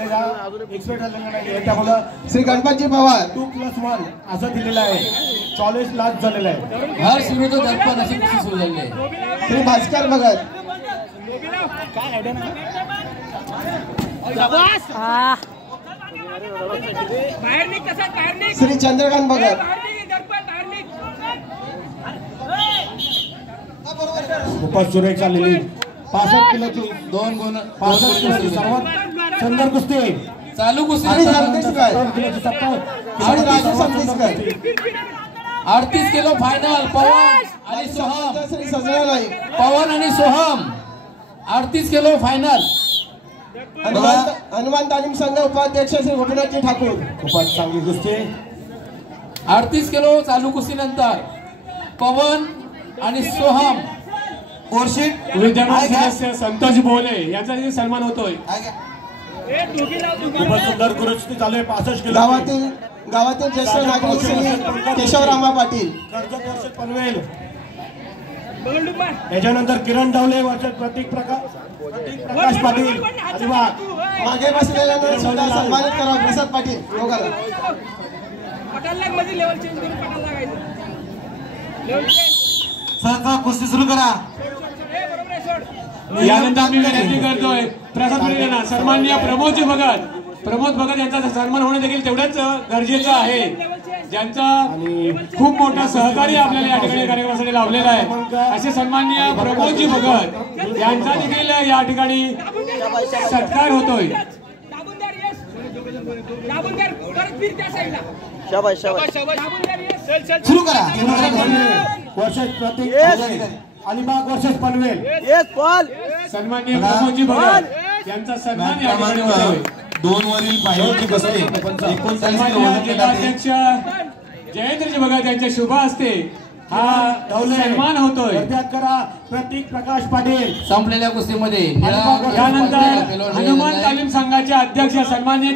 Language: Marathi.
कॉलेज हा एक्सपेक्ट झालेला नाही, त्यामुळे श्री गणपतजी पवार 2+1 असं दिलेलं आहे, 44 लाख झालेलं आहे. हर्ष विरुद्ध दर्पण अशी कुस्ती सुरू झाली आहे. श्री भास्कर भगत श्री चंद्रकांत भगत खूपच सुरेख चाललेली 65 किलोची 2 गुण 65 किलोची सर्वात सुंदर कुस्ती चालू कुस्ती आणि 38 किलो फायनल पवन आणि सोहम. श्री सजना नाईक पवन आणि सोहम 38 किलो फायनल. हनुमान तालीम संघ उपाध्यक्ष श्री गोपीनाथजी ठाकूर. खूपच चांगली कुस्ती 38 किलो चालू कुस्ती नंतर पवन आणि सोहम. कोर्शीट विद्यमान सदस्य संतोष बोले यांचा सन्मान होतोय. खूपच सुंदर कुस्ती चालू आहे. 65 किलो गावातील ज्येष्ठ नागरिक श्री केशवरामा पाटील. कर्जत वर्षद पनवेल, त्याच्यानंतर किरण डवले वर्षद प्रतीक प्रकाश पाटील अलिबाग. मागे बसलेल्यांना सुद्धा सन्मानित करा. प्रसाद पाटील योगाला. कुस्ती सुरू करा. यानंतर आम्ही विनंती करतोय प्रसाद पाटील सन्माननीय प्रमोद भगत यांचा सन्मान होणं देखील तेवढंच गरजेचं आहे, ज्यांचा खूप मोठा सहकार्य आपल्याला या ठिकाणी कार्यक्रमासाठी लाभलेला आहे. असे सन्माननीय प्रमोदजी भगत यांचा देखील या ठिकाणी सत्कार होतोय. सुरू करा. वर्षद प्रतीक अलिबाग वर्षद पनवेल. सन्माननीय प्रमोदजी भगत यांचा सन्मान या ठिकाणी होतोय. 2 वरील पायरीची कुस्ती 39 किलो अध्यक्ष जयेंद्रजी भगत यांच्या शुभ हस्ते हा सन्मान होतोय. करा प्रतीक प्रकाश पाटील. संपलेल्या कुस्तीमध्ये यानंतर हनुमान तालीम संघाचे अध्यक्ष सन्माननीय